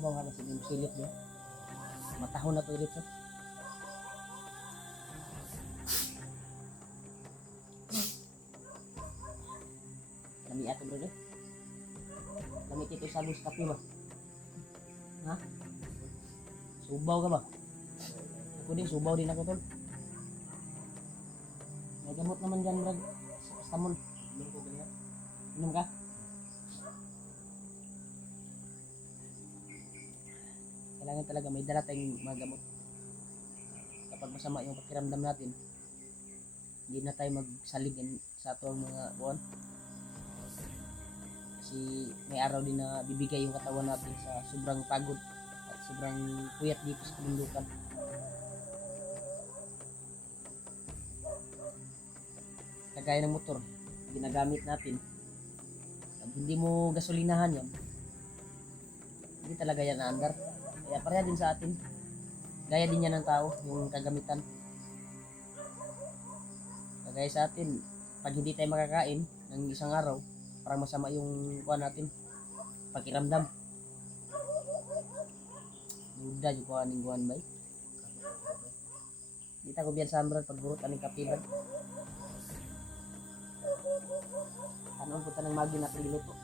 Sabaw ha kasi yung silip niya. Matahon na to dito. Lami ato bro eh. Lami ito sa bus kape ba? Ha? Subaw ka ba? Ako din, subaw din ako tol. May gamot naman dyan brad. Pastamon. Inom ka? Kailangan talaga may dala tayong mga gamot. Kapag masama yung pakiramdam natin, hindi na tayo magsalig sa atong mga buwan. Kasi may araw din na bibigay yung katawan natin sa sobrang pagod at sobrang puyat dito sa kabundukan. Kagaya ng motor, ginagamit natin. Pag hindi mo gasolinahan yan, hindi talaga yan naandar. Kaya pareha din sa atin. Gaya din yan ng tao, yung kagamitan. Kagaya sa atin, pag hindi tayo makakain ng isang araw, parang masama yung kuha natin, pakiramdam. Duda yung kuha ng kuhan ba? Di ta ko biyan sa ambrad pagburot aning kapilan. Ano po tanang magi na piluto.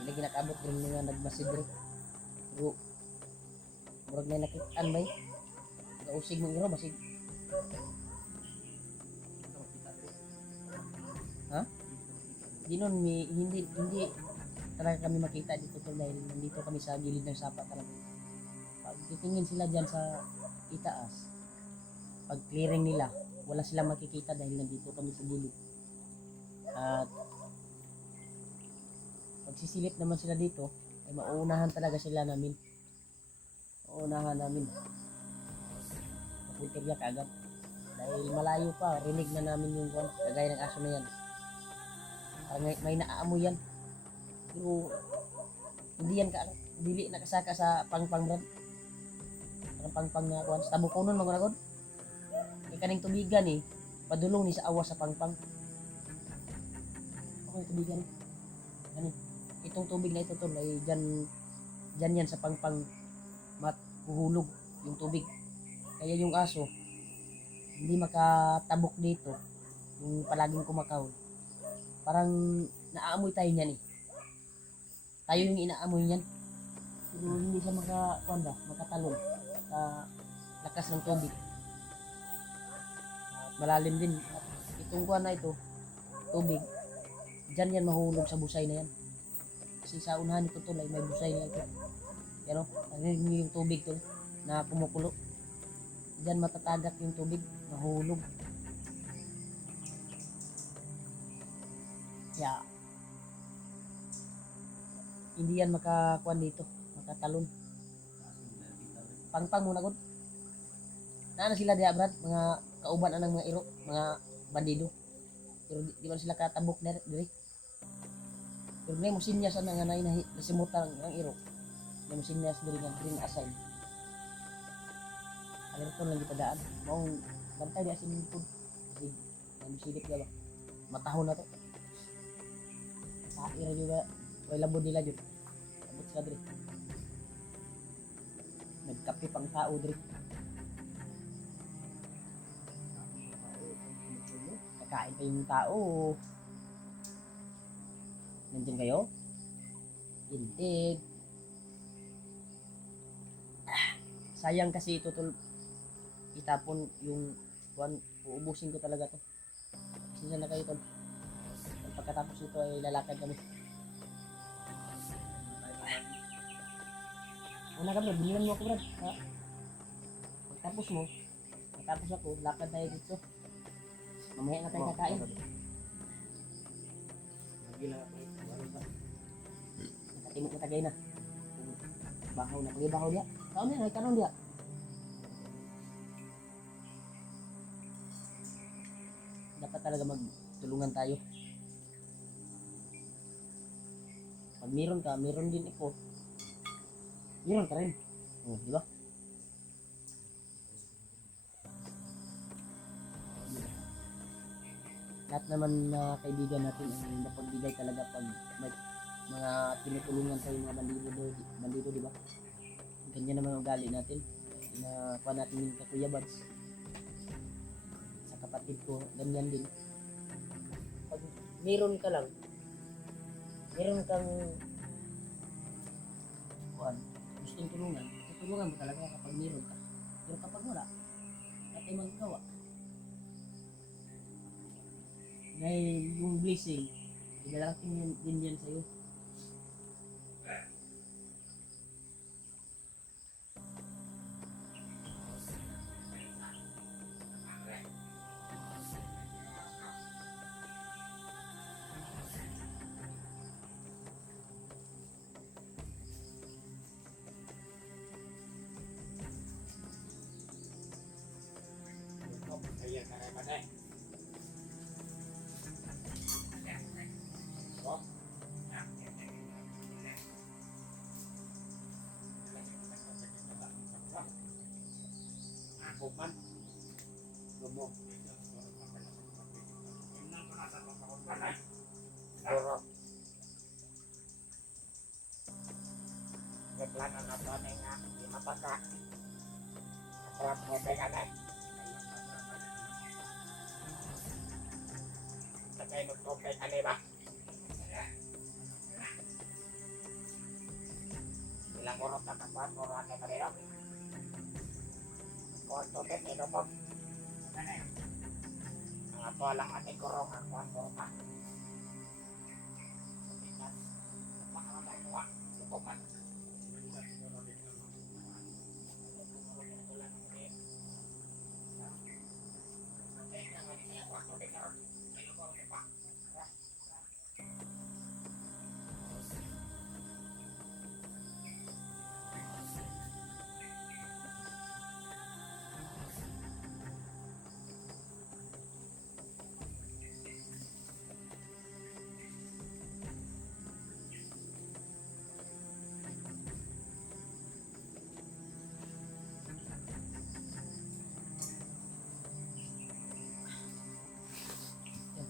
Di lagi nakabot rin nga nagbasid rin. Pero murag na nakitaan ba? Gausig mong iro basig. Ha? Di nun, hindi talaga kami makita dito tol dahil nandito kami sa gilid ng sapa talaga. Pag titingin sila dyan sa itaas, pag clearing nila, wala silang makikita dahil nandito kami sa gilid. At pag sisilip naman sila dito, ay mauunahan talaga sila namin. Mauunahan namin. Mapuntirya ka agad. Dahil malayo pa, rinig na namin yung kagaya ng aso na yan. Parang may naaamoy yan. Pero hindi yan dili nakasaka sa pangpang brad. Parang pangpang na kuan. Sa tabukonon maguragod. May kaning tubigan eh. Padulong ni sa awas sa pangpang. Okay, tubigan. Ano? Itong tubig na ito tol ay dyan yan sa pangpang mahuhulog yung tubig. Kaya yung aso hindi makatabok dito yung palaging kumakahon. Parang naaamoy tayo niyan eh. Tayo yung inaamoy niyan. Pero hindi siya makatalon sa lakas ng tubig. At malalim din. At itong kuwan na ito, tubig, dyan yan mahulog sa busay na yan. Kasi sa unahan nito tulay, may busay na ito. Pero, narinig niyo yung tubig to na kumukulo. Dyan matatagak yung tubig, mahulog. Kaya, hindi yan makakuan dito, makatalon. Pangpang muna gud. Naana sila diha brad, mga kauban anang mga iro, mga bandido. Pero di man sila katabok diri. Pero may musinya sa nga nasimutan ang iro. May musinya sa diri nga green assign. Alerton lang gipadaan. Mao bantay di asin pud. Sig, ang silip ba. Matahon na to. Sa ira juga, way labod nila jud. Abot sila diri. Nagkape pang tao diri. Kakain pa yung tao. Nandiyan kayo? Hindi. Sayang kasi ito tol. Itapon yung uubusin ko talaga to. Sisa na kayo tol. Pagkatapos ito ay lalakad kami. Una ka bro, bilinan mo ako bro. Ha? Pagtapos mo, pagtapos ako, lakad tayo dito. Mamaya na tayo kakain. Nakatimok na tagay na. Bahaw na. Pag-ibahaw dia. Kaon na, may kanon dia. Dapat talaga magtulungan tayo. Pag meron ka, meron din ako. Meron ka rin. Oh, di ba? Lahat naman na kaibigan natin ay napagbigay talaga pag mga tinutulungan tayo mga bandido, di ba? Ganyan naman ang ugali natin. Na pa natin yung Kuya Bads. Sa kapatid ko, ganyan din. Pag meron ka lang, meron kang gustong tulungan, tutulungan mo talaga kapag meron ka. Pero kapag wala tayo magagawa. Dahil yung blessing, idalating din yan sa'yo. Ayan, kare-kare. Bukan, lumog. Dorok. Naglanan na to nga, di mapaka. Sarap mo tayo na. Sakay magtopay ka ba? Ilang orot na kapan, orot na kanila. Koto din, ito po. Ang ato lang ating kurong ang kwarto pa. Makakamay mo ha, lukuman.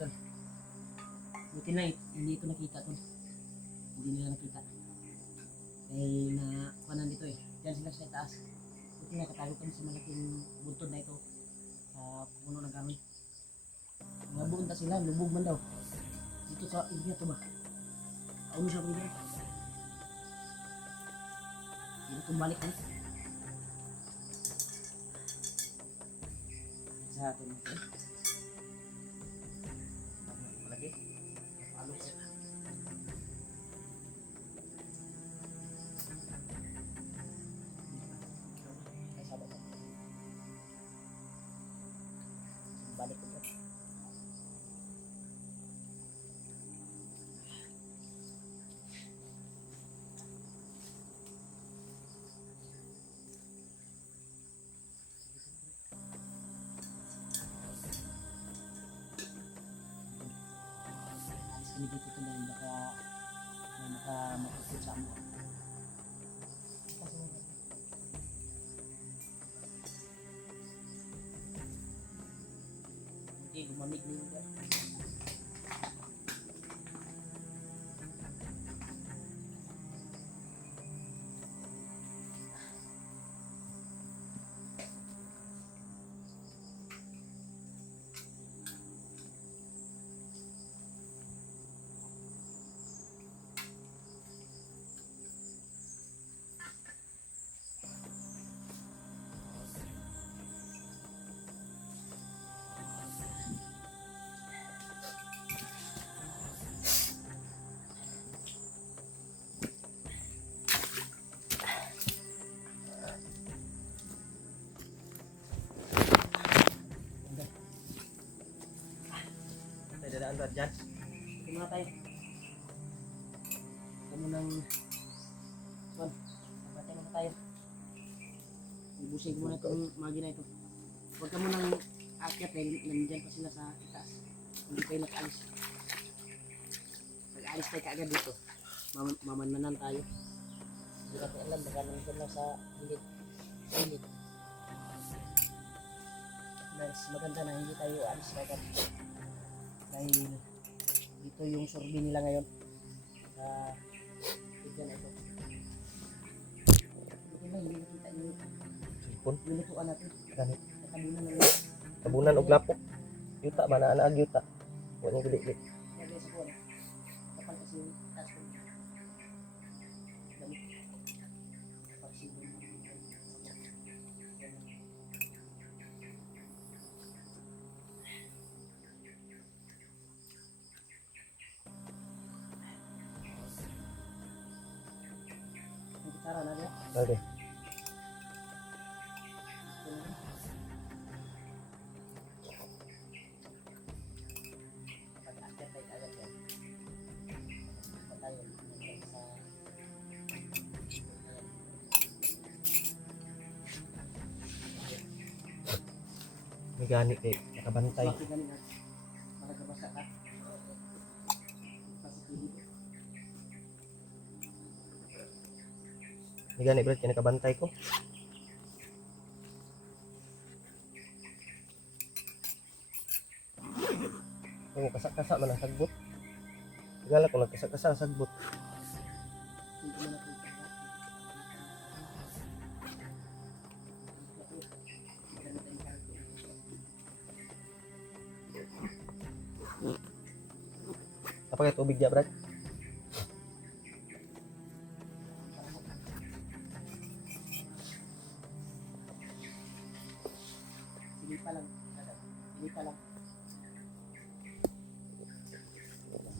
Tol. Buti na hindi ito nakita tol. Hindi nila nakita. Eh na kuanan dito eh. Diyan sila sa taas. Buti na katago kami sa malaking buntod na ito. Sa puno ng kahoy. Mabunta sila, lubog man daw. Dito sa area to ba? Ano siya pwede? Dito tumbalik eh. Sa atin ito. Lagi. Halo ko. Balik ko dyan. Alis kami dito ito dahil baka matupit sa amo. Hindi, lumamig na yung dyan. Dadaan ba dyan? Ito muna tayo. Ito munang son. Napatay muna tayo. Ibusin ko muna itong magi na ito. Huwag ka munang akyat dahil nandyan pa sila sa itaas. Hindi tayo nag-alis. Nag-alis tayo kaagad dito. Mamananan tayo. Hindi natin alam. Baka nandun lang sa gilid. Sa gilid. Mas maganda na hindi tayo alis kaagad. Dahil dito yung survey nila ngayon sa Yan ito. Ito na, hindi nakita yung Sipon. nilutuan natin. Gani. Nakabunan na lang. Tabunan og lapok. Yuta ba na anaag yuta. Wa ni gili. Yan sa buwan. Kapag kasi yung taas ko. Dami. Kapag sino yung gitara na dia. Okay. May gani kay nakabantay. May gani brad kay nakabantay ko. Ako kasak-kasak man ang sagbot. Tigala ko nagkasak-kasak ang sagbot. Apa kaya tubig dia brad? Sige pa lang. Sige pa lang.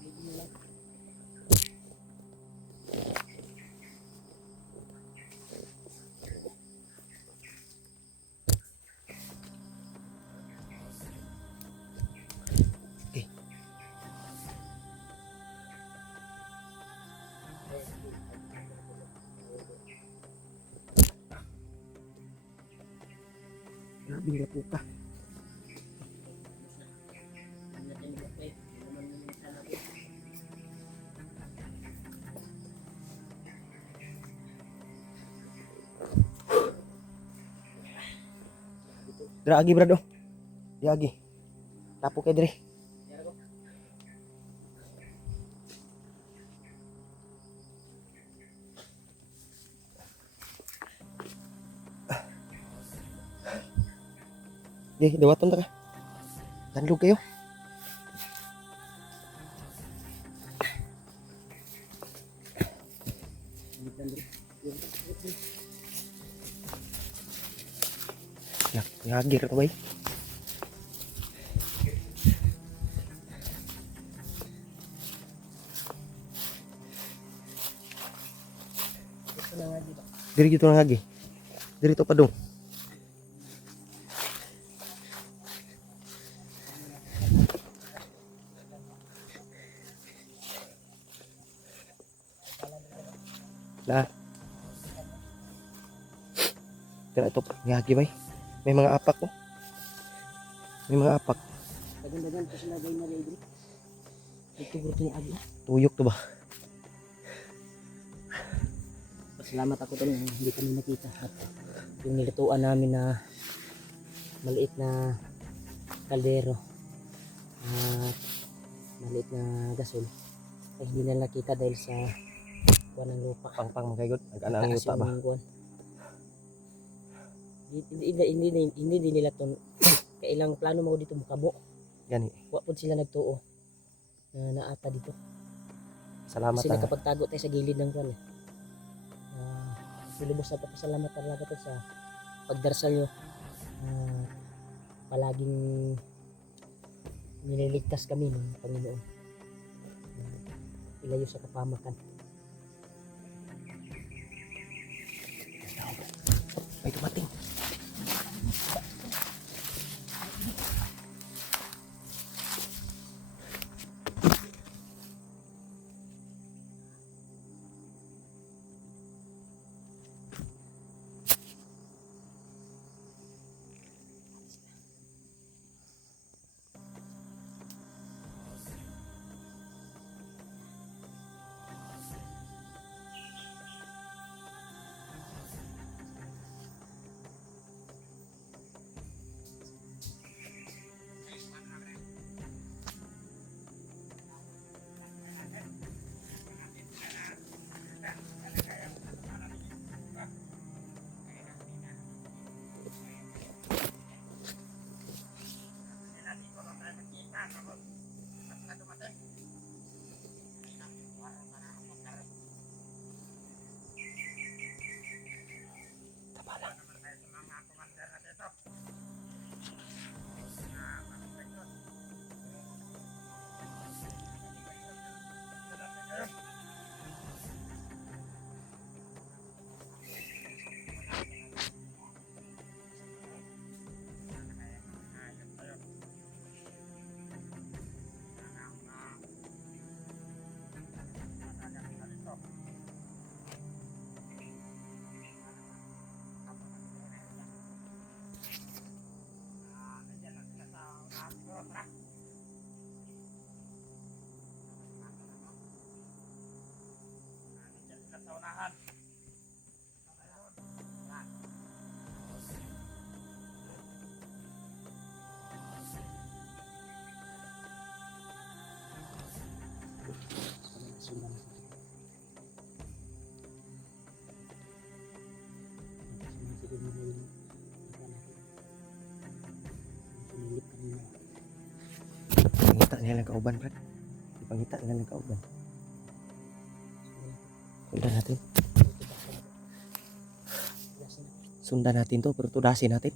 Sige lang. Okay. Grabe nga po ka. Hindi natin magkape. Hindi naman yung sana ko. Dira agi brad oh. Di agi. Tapo kay dire. Kaya ko. Di dawaton ta ka. Danlog kayo. Hindi ka nila. Yak, ngagir to bay. Ito na nga dito. Diri gitu nang agi. Diri to padung. Lah. Dira to ngagi bay. May mga apak oh. May mga apak. Dagan-dagan kasi lagay na rin. Ito buto ni Agi. Tuyok to ba? Pasalamat ako to nung hindi kami nakita. At yung nilutuan namin na maliit na kaldero at maliit na gasol ay hindi na nakita dahil sa kuwan ng lupa. Pang magayod. Nag-ana ang Taas yuta ba? yung kuwan. Hindi din nila to kailang plano mo dito mukabo. Gani. Wa pud sila nagtuo na naata dito. Salamat Kasi ah. nakapagtago tayo sa gilid ng kuwan. Lubos na papasalamat talaga to sa pagdarasal nyo. Palaging nililigtas kami ng Panginoon. Ilayo sa kapamakan. May dumating. nila yung iba natin. Sinilip kanina. Pangita nila ng kauban, Brad. Pangita nila ng kauban. Sundan natin. Sundan natin to, pero tudasin natin.